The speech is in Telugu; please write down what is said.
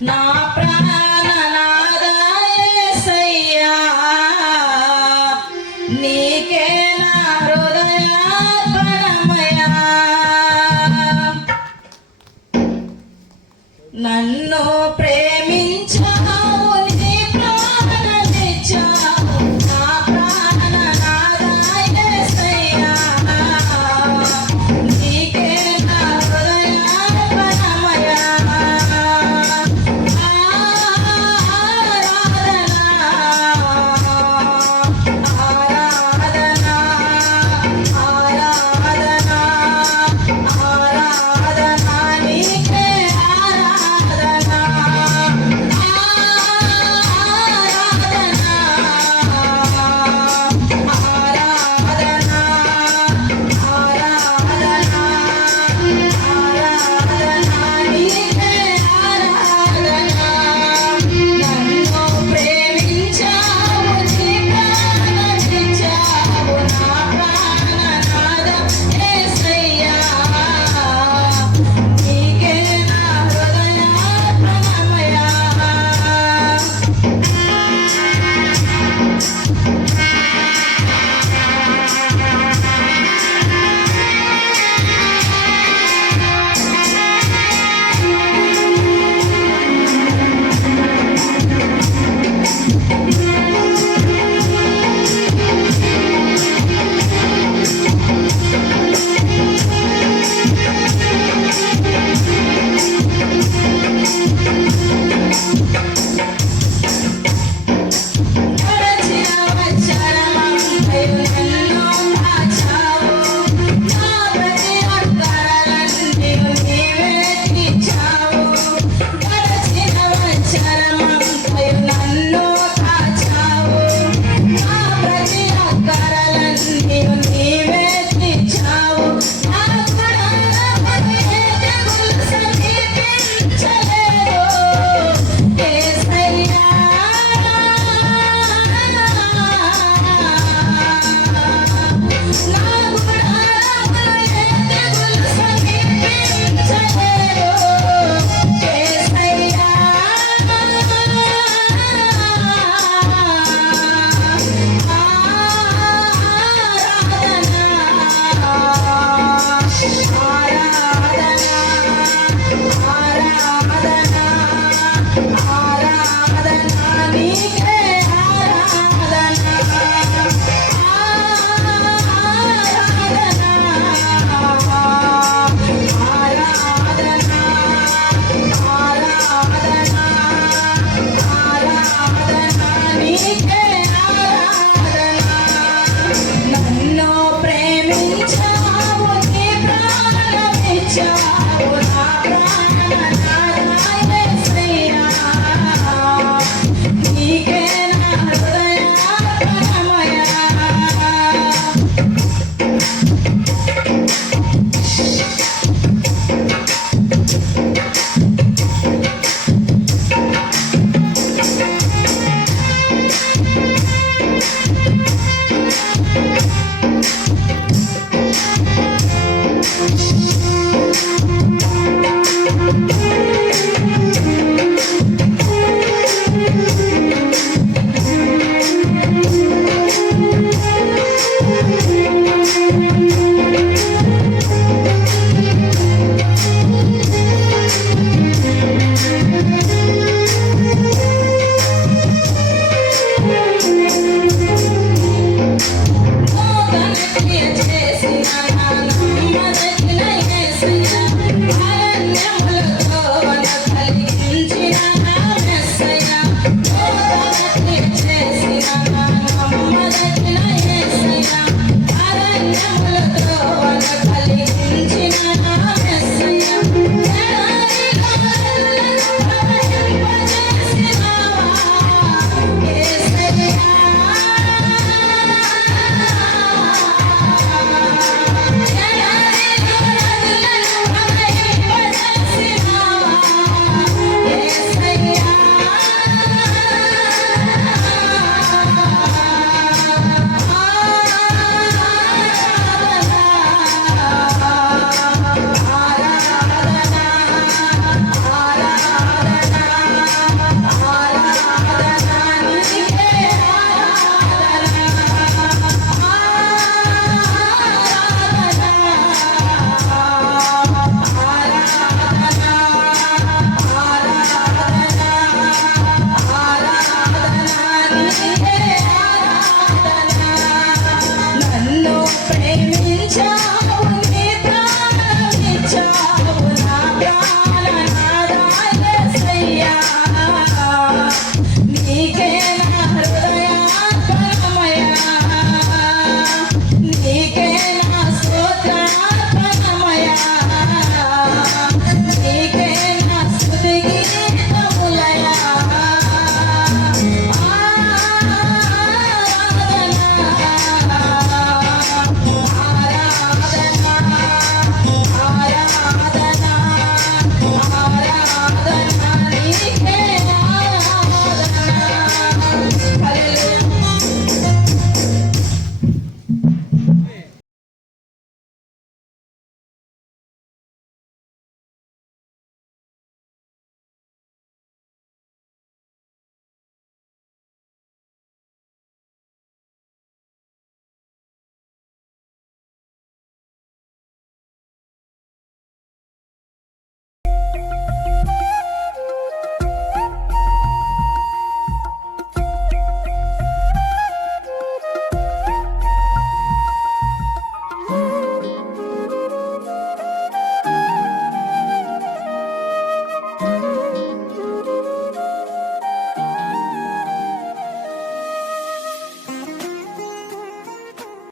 నా ప్రాణ Take care.